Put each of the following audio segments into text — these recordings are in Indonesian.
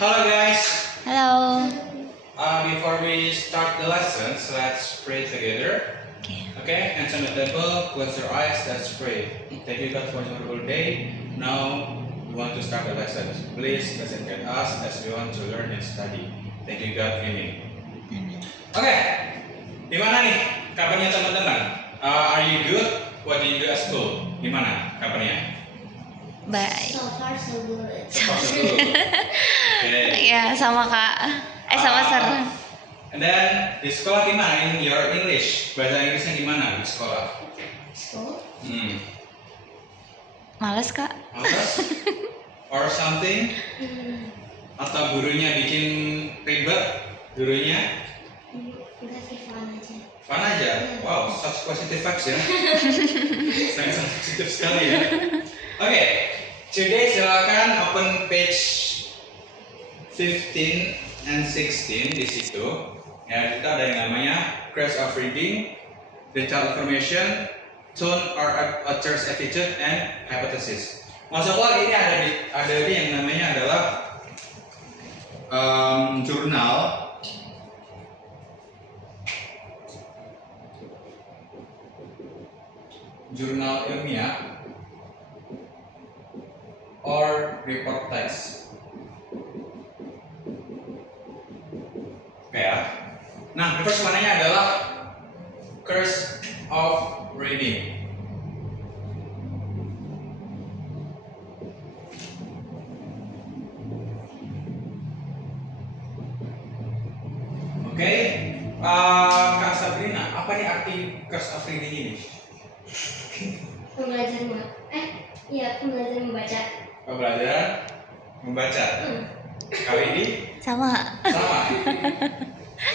Hello guys. Hello. Before we start the lessons, let's pray together. Okay. Okay, hands on the table, close your eyes, let's pray. Thank you God for your whole day. Now we want to start the lessons. Please listen guide us as we want to learn and study. Thank you God, amen. Amen. Oke, gimana nih kabarnya teman-teman? Are you good? What did you do at school? Gimana kabarnya? Baik. So far so good. So far so good. Okay. Ya, sama Kak. Sama Ser. And then di sekolah gimana? In your English, bahasa Inggrisnya gimana di sekolah? School? Males, Kak. Males? Or something? Atau gurunya bikin ribet? Gurunya? Enggak sih, fun aja. Fun aja? Wow, such positive vibes ya. Sangat positif sekali ya. Oke, today silakan open page 15 and 16 di situ. Ya, kita ada yang namanya Crash of Reading, Detailed Information, Tone or Author's Attitude, and Hypothesis. Masuk lagi ini ada yang namanya adalah jurnal ilmiah or report text. Oke ya. Nah, the first one-nya adalah Curse of Reading. Oke, Kak Sabrina, apa nih arti Curse of Reading ini? Pembelajaran membaca. Pembelajaran membaca. Kali ini Sama. sama.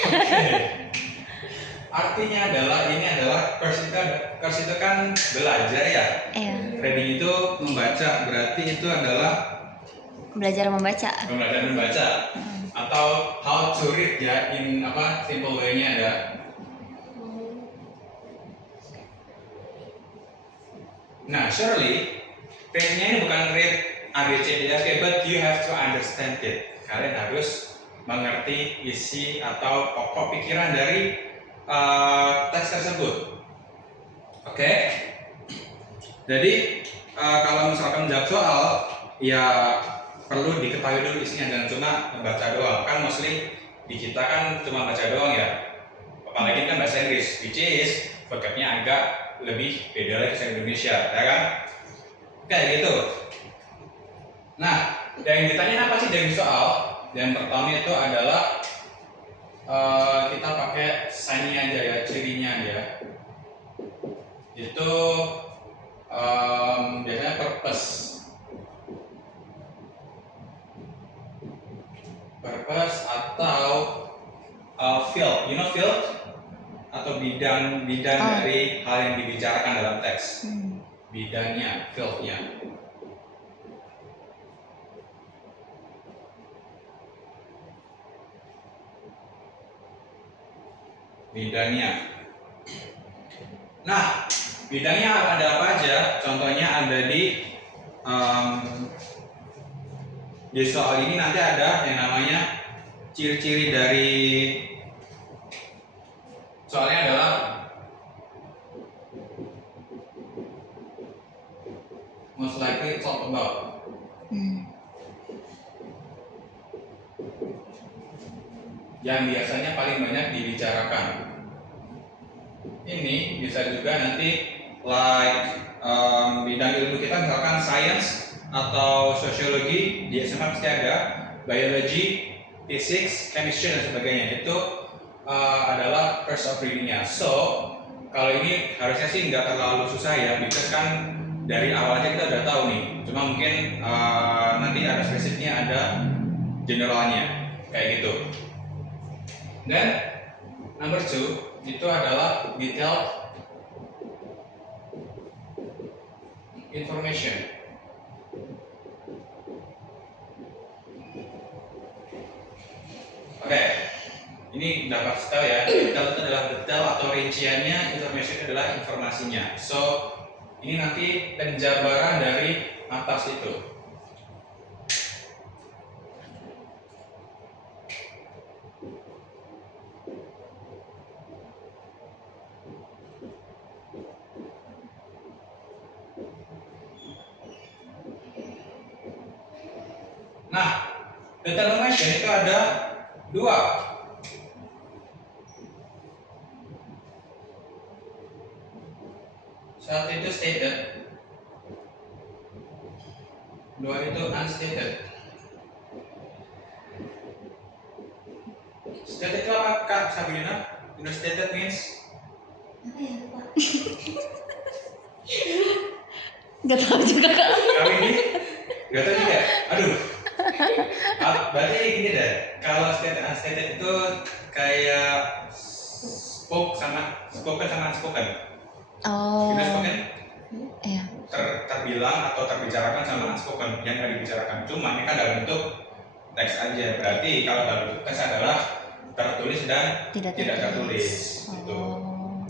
Oke. Artinya ini adalah curse itu kan belajar ya. Iya. Reading itu membaca, berarti itu adalah Belajar membaca. pembelajaran membaca. Atau how to read ya, in simple way-nya ada. Nah, surely read-nya ini bukan read A, B, C, D, F, G, but you have to understand it. Kalian harus mengerti isi atau pokok pikiran dari teks tersebut. Oke? Jadi kalau misalkan menjawab soal, ya perlu diketahui dulu isinya, jangan cuma membaca doang. Kan mostly di kita kan cuma baca doang ya. Apalagi kan bahasa Inggris, which is vocabnya agak lebih beda lagi sama Indonesia, ya kan? Kayak gitu. Nah, yang ditanya apa sih dari soal? Yang pertama itu adalah kita pakai sign-nya aja ya, cirinya aja. Itu biasanya purpose atau field, you know field? Atau bidang dari hal yang dibicarakan dalam teks. Bidangnya, fieldnya. Bidangnya. Nah, bidangnya ada apa aja? Contohnya ada di soal ini nanti ada yang namanya ciri-ciri dari soalnya adalah most likely talk about. Yang biasanya paling banyak dibicarakan. Ini bisa juga nanti bidang ilmu kita misalkan science atau sosiologi di SMA pasti ada, biology, physics, chemistry dan sebagainya. Itu adalah first of reading-nya. So kalau ini harusnya sih nggak terlalu susah ya, because kan dari awalnya kita udah tahu nih. Cuma mungkin nanti ada spesifiknya, ada generalnya kayak gitu. Dan number 2 itu adalah detailed information. Oke, ini dapat tahu ya, detail itu adalah detail atau rinciannya, information adalah informasinya. So ini nanti penjabaran dari atas itu. Detail mention itu ada dua. Satu itu stated, dua itu unstated. Stated itu apa Kak Sabrina? Unstated means Apa ya lupa? Gak tahu juga kak. kali ini gak tahu juga. Aduh. Berarti gini deh. Kalau stated unstated itu kayak spoken sama unspoken. Oh. Kita spoken Iya. terbilang atau terbicarakan sama unspoken yang nggak dibicarakan. Cuma ini kan dalam bentuk teks aja. Berarti kalau dalam bentuk teks adalah tertulis dan tidak tertulis. Gitu. Oh.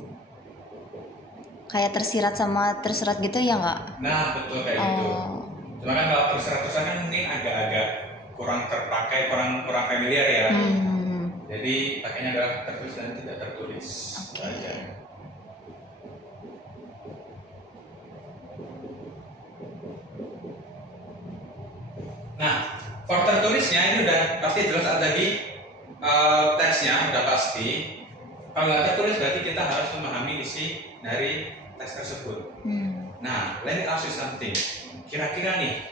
Kayak tersirat sama tersurat gitu ya nggak? Nah betul kayak gitu. Oh. Cuma kan kalau tersurat-tersurat kan mungkin agak-agak kurang terpakai, kurang familiar ya. Jadi pakainya adalah tertulis dan tidak tertulis. Oke. Aja. Nah, for tertulisnya ini udah pasti jelas ada di teksnya, udah pasti. Kalau nggak tertulis berarti kita harus memahami isi dari teks tersebut. Nah, let me ask you something. Kira-kira nih,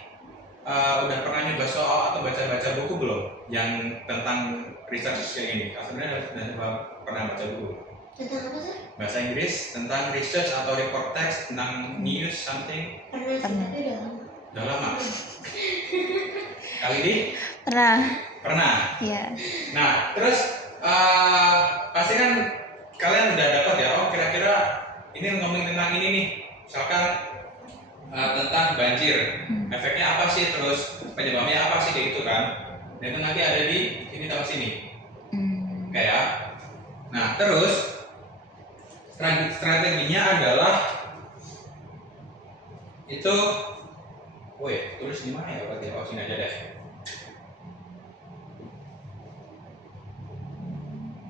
udah pernah nyoba soal atau baca-baca buku belum yang tentang research kayak gini? Sebenarnya udah pernah baca buku. Tentang apa sih? Bahasa Inggris tentang research atau report text tentang news something. Pernah sih, tapi udah lama. Udah lama. Kali ini? Pernah. Pernah. Iya. Nah, terus pasti kan kalian udah dapat ya. Oh, kira-kira ini ngomongin tentang ini nih. Misalkan tentang banjir. Efeknya apa sih? Terus penyebabnya apa sih kayak gitu kan? Dan itu nanti ada di sini sama sini. Kayak. Nah, terus strateginya adalah itu, woi, tulis di mana ya? Berarti sini aja deh.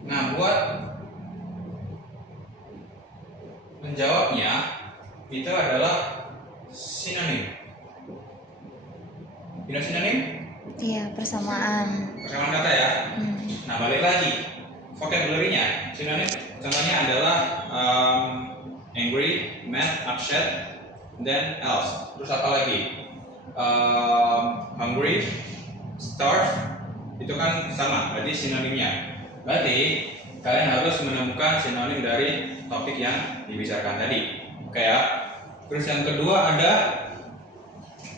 Nah, buat menjawabnya itu adalah sinonim. Sinonim? Iya, persamaan. Persamaan kata ya. Nah, balik lagi. Vocabulary-nya, sinonim contohnya adalah angry, mad, upset, then else. Terus apa lagi? Hungry, starve, itu kan sama, berarti sinonimnya. Berarti kalian harus menemukan sinonim dari topik yang dibicarakan tadi. Oke ya. Terus yang kedua ada,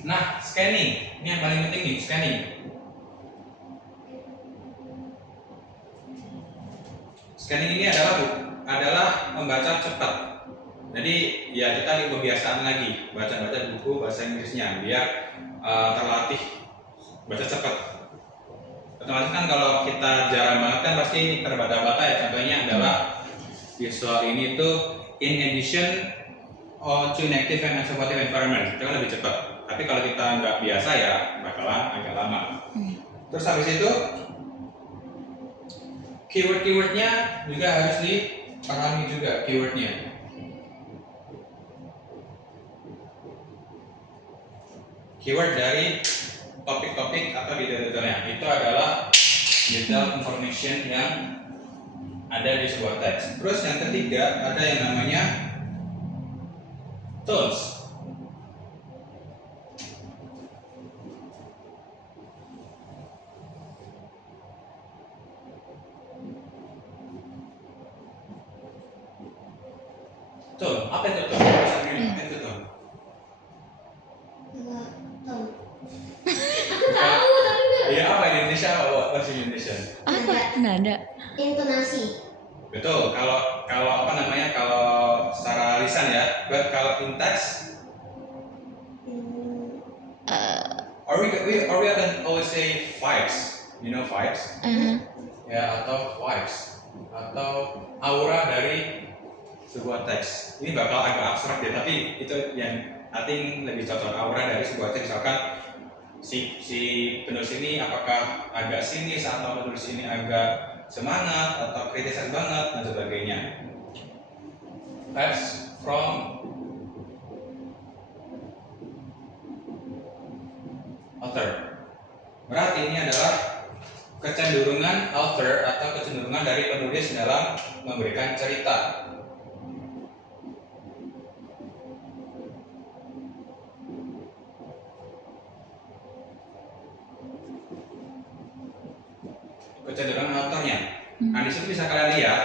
nah, scanning. Ini yang paling penting nih, scanning. Scanning ini adalah membaca cepat. Jadi ya kita di kebiasaan lagi baca-baca buku bahasa Inggrisnya biar terlatih baca cepat. Otomatis kan kalau kita jarang banget kan pasti terbata-bata ya. Contohnya adalah di soal ini tuh in addition to negative and supportive environment itu kan lebih cepat. Tapi kalau kita nggak biasa ya bakalan agak lama. Terus habis itu keyword-keywordnya juga harus dipahami juga keywordnya. Keyword dari topik-topik atau detail-detailnya itu adalah detail information yang ada di sebuah teks. Terus yang ketiga ada yang namanya tones. Tone, apa itu tone? Apa itu tone? Enggak tahu. Aku tahu tapi enggak. Iya, apa Indonesia, apa bahasa Indonesia? Apa? Nada. Intonasi. Betul. Kalau apa namanya? Kalau secara lisan ya. But kalau in text, or we can always say vibes. You know vibes? Ya, atau vibes atau aura dari sebuah teks. Ini bakal agak abstrak ya, tapi itu yang I think lebih cocok, aura dari sebuah teks. Misalkan si penulis ini apakah agak sinis atau penulis ini agak semangat atau kritisan banget dan sebagainya. Vibes from author. Berarti ini adalah kecenderungan author atau kecenderungan dari penulis dalam memberikan cerita. Kecenderungan autornya. Nah, di situ bisa kalian lihat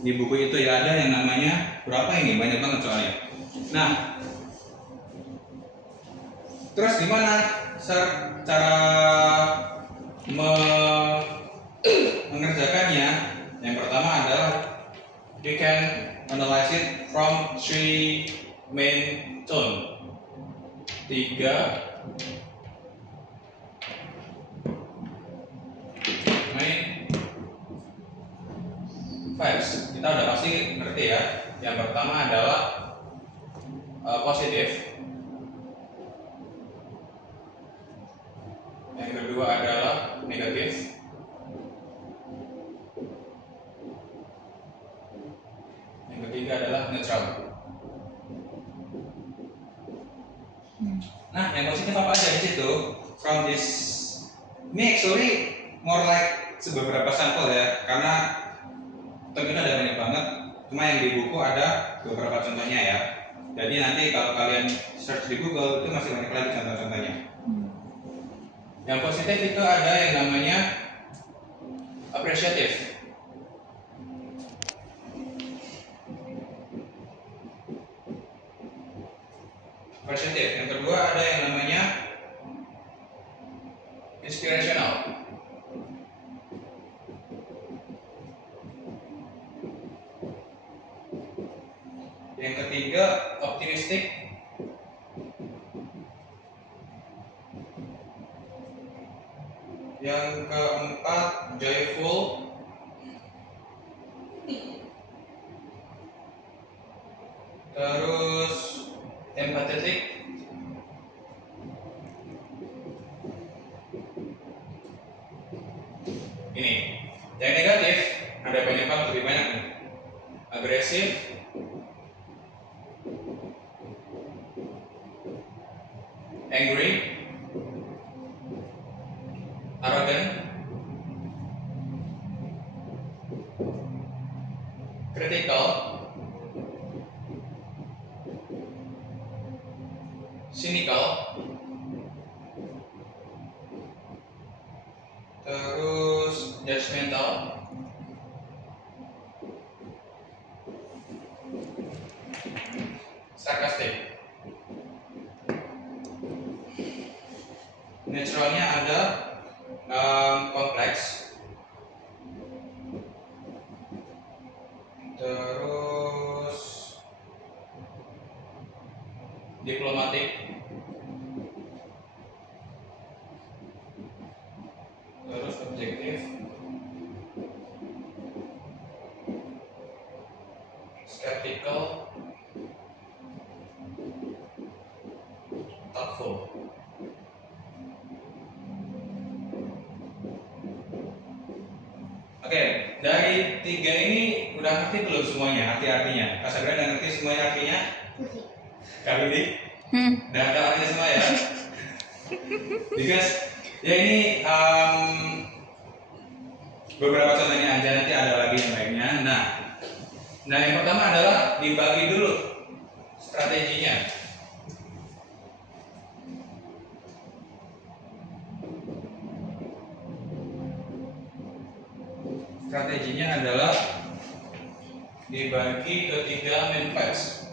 di buku itu ya ada yang namanya berapa ini, banyak banget soalnya. Nah, terus gimana cara mengerjakannya? Yang pertama adalah you can analyze it from three main tone. 3 main vibes. Kita udah pasti ngerti ya. Yang pertama adalah positif. Yang kedua adalah negatif. Yang ketiga adalah neutral. Nah, yang positif apa aja di situ? From this, ini actually more like beberapa sampel ya, karena tentunya ada banyak banget. Cuma yang di buku ada beberapa contohnya ya. Jadi nanti kalau kalian search di Google itu masih banyak lagi contoh-contohnya. Yang positif itu ada yang namanya appreciative. Appreciative. Yang kedua ada yang namanya inspirational. Yang ketiga optimistic. Yang keempat joyful. Terus empathetic. Ini yang negatif ada banyak banget, lebih banyak nih. Agresif, angry, arrogant, critical, cynical, terus judgmental, sarcastic. Naturalnya ada kompleks, terus diplomatik, terus objektif, skeptical, thoughtful. Oke, dari tiga ini udah ngerti belum semuanya arti-artinya? Kak Sabra udah ngerti semuanya artinya? Kali ini? Udah ada artinya semua ya? Because ya ini beberapa contohnya aja, nanti ada lagi yang lainnya. Nah yang pertama adalah dibagi dulu strateginya. Strateginya adalah dibagi ke 3 main phase.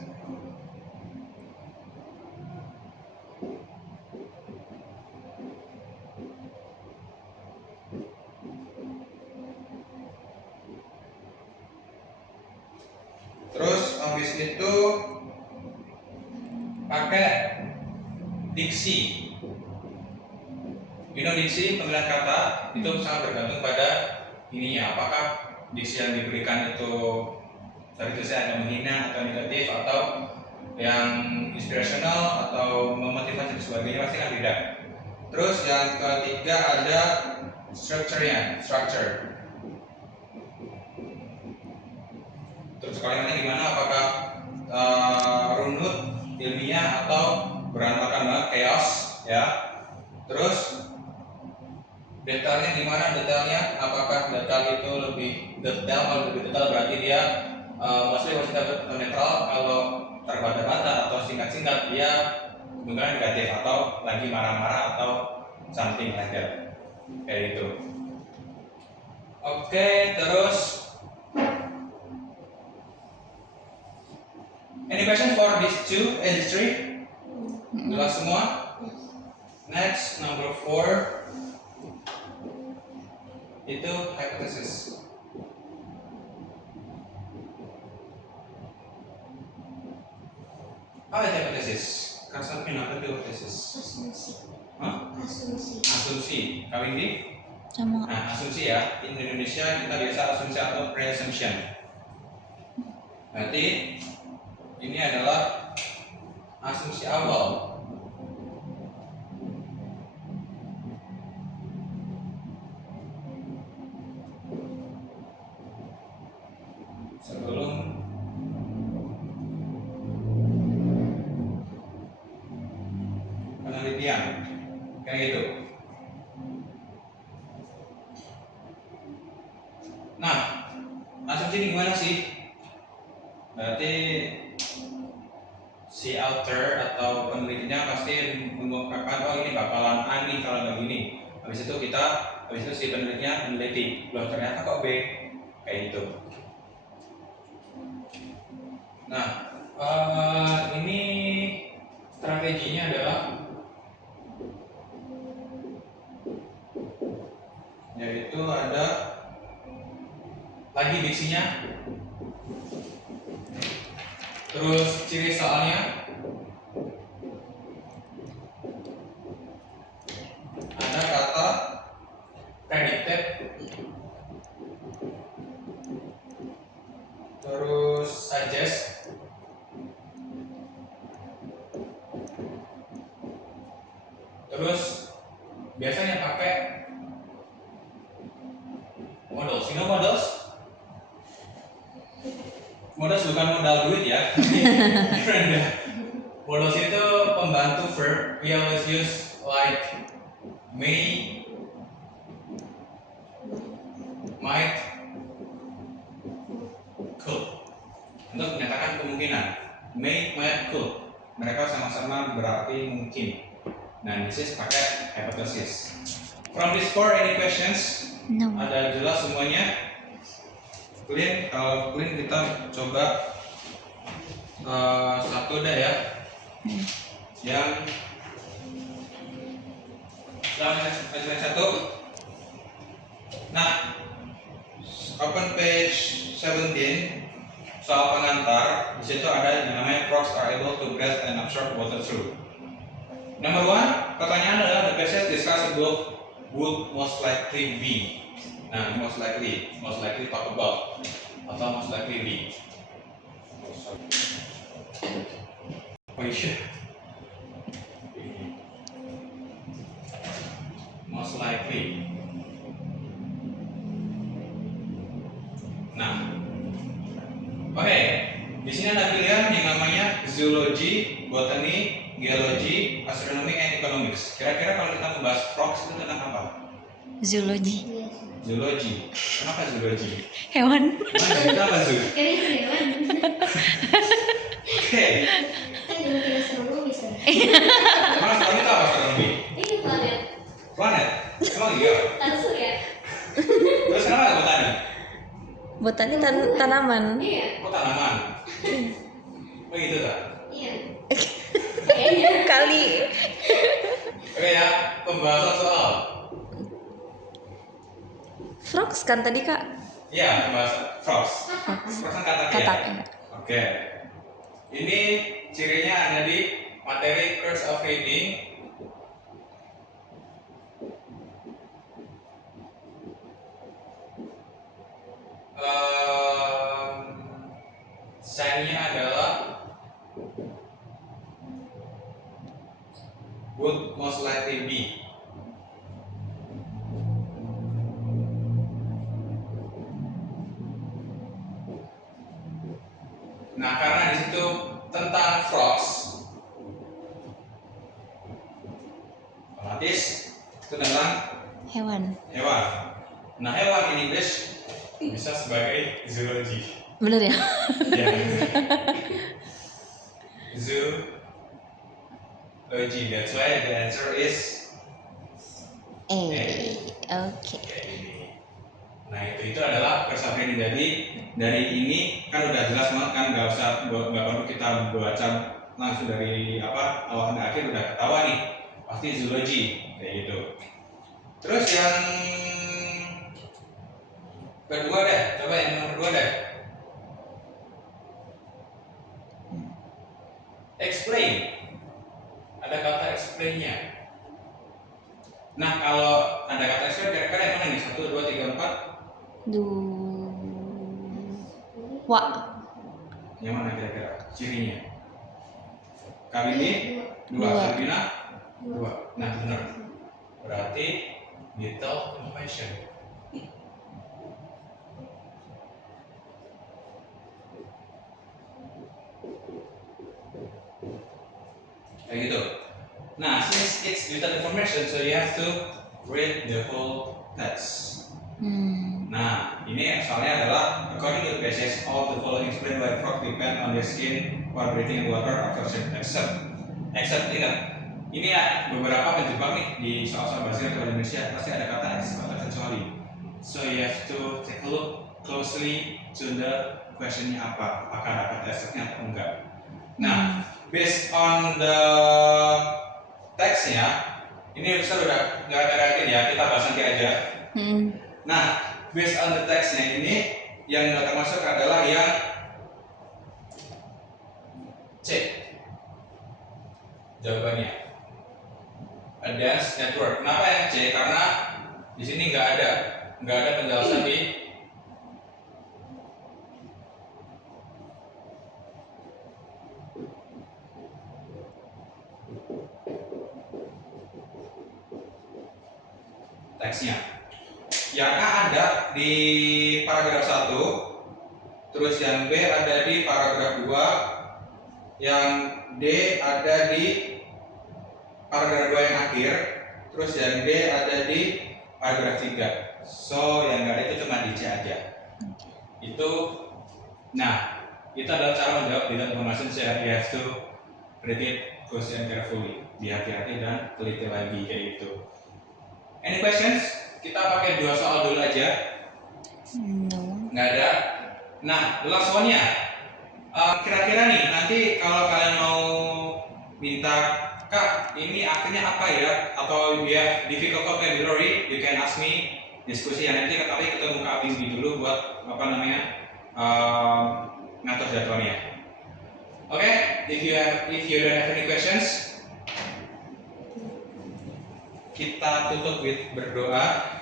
Terus habis itu pakai diksi. Diksi pemilihan kata itu sangat bergantung pada ininya, apakah diksi yang diberikan itu ada menghina atau negatif atau yang inspirational atau memotivasi dan sebagainya, pasti kan tidak. Terus yang ketiga ada structure. Terus kalimatnya gimana, apakah runut, ilmiah atau berantakan banget, chaos ya. Terus Detailnya gimana? Detailnya, apakah detail itu lebih detail? Kalau lebih detail berarti dia mostly wasit netral. Kalau terbata-bata atau singkat-singkat dia kemungkinan negatif atau lagi marah-marah atau something like that. Kayak gitu. Oke, terus any question for these two and these three? Jelas semua? Next, number 4 itu hypothesis. Apa itu hypothesis? Kasarnya apa itu hypothesis? Asumsi. Hah? Asumsi. Asumsi. Kali ini? Sama. Nah, asumsi ya. Di Indonesia kita biasa asumsi atau presumption. Berarti ini adalah asumsi awal. Sebelum penelitian. Kayak gitu. Nah, asumsi ini gimana sih? Berarti si author atau penelitinya pasti mengungkapkan, oh ini bakalan A nih kalau begini. Habis itu si penelitinya meneliti, loh ternyata kok B, kayak gitu. Nah, ini strateginya adalah yaitu ada lagi diksinya, terus ciri soalnya, ada kata predicted, terus suggest, terus biasanya pakai modals. You know modals? Modals bukan modal duit ya. Modals itu pembantu verb. We always use like may, might, could untuk menyatakan kemungkinan. May, might, could. Mereka sama-sama berarti mungkin. Nah, this is pakai hypothesis. From this four, any questions? No. Ada jelas semuanya? Clean, kalau clean kita coba satu deh ya. Yang satu. Nah, open page 17 soal pengantar. Di situ ada yang namanya frogs are able to breathe and absorb water through. Number 1, pertanyaan adalah the passage discussed above would most likely be. Nah, most likely talk about atau most likely be. Oh iya. Most likely. Nah, oke. Di sini ada pilihan yang namanya zoology, botany, geology, astronomy, and economics. Kira-kira kalau kita membahas frogs itu tentang apa? Zoologi. Iya. Zoology. Kenapa zoology? Hewan. Nah, kita apa zoo? Kayaknya itu hewan. Oke. Kan juga tidak astronomi bisa. Emang astronomi itu apa astronomi? Ini planet. Planet. Emang iya. Tanah surya. Terus kenapa ada botani? Botani tanaman. Iya. Kok tanaman? Oh gitu tak? Iya. Kayaknya. Kali. Oke ya, pembahasan soal. Frogs kan tadi kak? Iya, pembahasan frogs. Frogs kan katak ya? Katak. Oke. Ini cirinya ada di materi Curse of Reading. Sign-nya adalah would most likely be. Nah, karena di situ tentang frogs, otomatis itu tentang Hewan. hewan. Nah, hewan in English bisa sebagai zoology. Bener ya? Ya. Zoology. That's why the answer is Oke. kayak ini. Nah, itu adalah first of reading. Jadi dari ini kan udah jelas banget kan, nggak perlu kita baca langsung dari awal sampai akhir, udah ketawa nih pasti zoology kayak gitu. Terus yang kedua deh, coba yang nomor 2 deh. Explain. Ada kata explain-nya. Nah, kalau ada kata explain kira-kira yang mana nih? 1, 2, 3, 4. Dua. Yang mana kira-kira cirinya? Kawini 2, Dua. Sabrina 2. Nah, benar. Berarti little information. Kayak gitu. Nah, since it's little information, so you have to read the whole text. Nah, ini soalnya adalah according to the passage, all the following explained by frog depend on their skin while breathing in water after except ingat, ini ya beberapa penjebak nih di soal-soal bahasa atau Indonesia pasti ada kata except atau kecuali. So you have to take a look closely to the questionnya apakah ada kata exceptnya atau enggak. Nah, based on the text-nya, ini besar udah nggak ada artinya ya, kita bahas nanti aja. Nah, based on the text-nya ini, yang nggak termasuk adalah yang C. Jawabannya advanced network. Kenapa yang C? Karena di sini nggak ada penjelasan di teksnya. Yang A ada di paragraf 1, terus yang B ada di paragraf 2, yang D ada di paragraf 2 yang akhir, terus yang D ada di paragraf 3. So yang nggak ada itu cuma di C aja. Itu, nah itu adalah cara menjawab tidak information, so you have to read it closely and carefully. Hati-hati dan teliti lagi kayak gitu. Any questions? Kita pakai 2 soal dulu aja. No. Nggak ada. Nah, the last one-nya. Kira-kira nih, nanti kalau kalian mau minta, Kak, ini artinya apa ya? Atau dia difficult vocabulary, you can ask me. Diskusi yang nanti tapi ketemu Kak Bimbi dulu buat ngatur jadwalnya. Oke, if you don't have any questions, kita tutup with berdoa.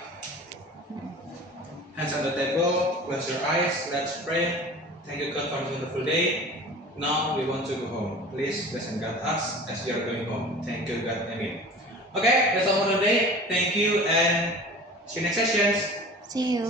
Hands on the table, close your eyes, let's pray. Thank you God for this wonderful day. Now we want to go home. Please bless and guide us as we are going home. Thank you God, amen. Okay, that's all for today. Thank you and see you next sessions. See you.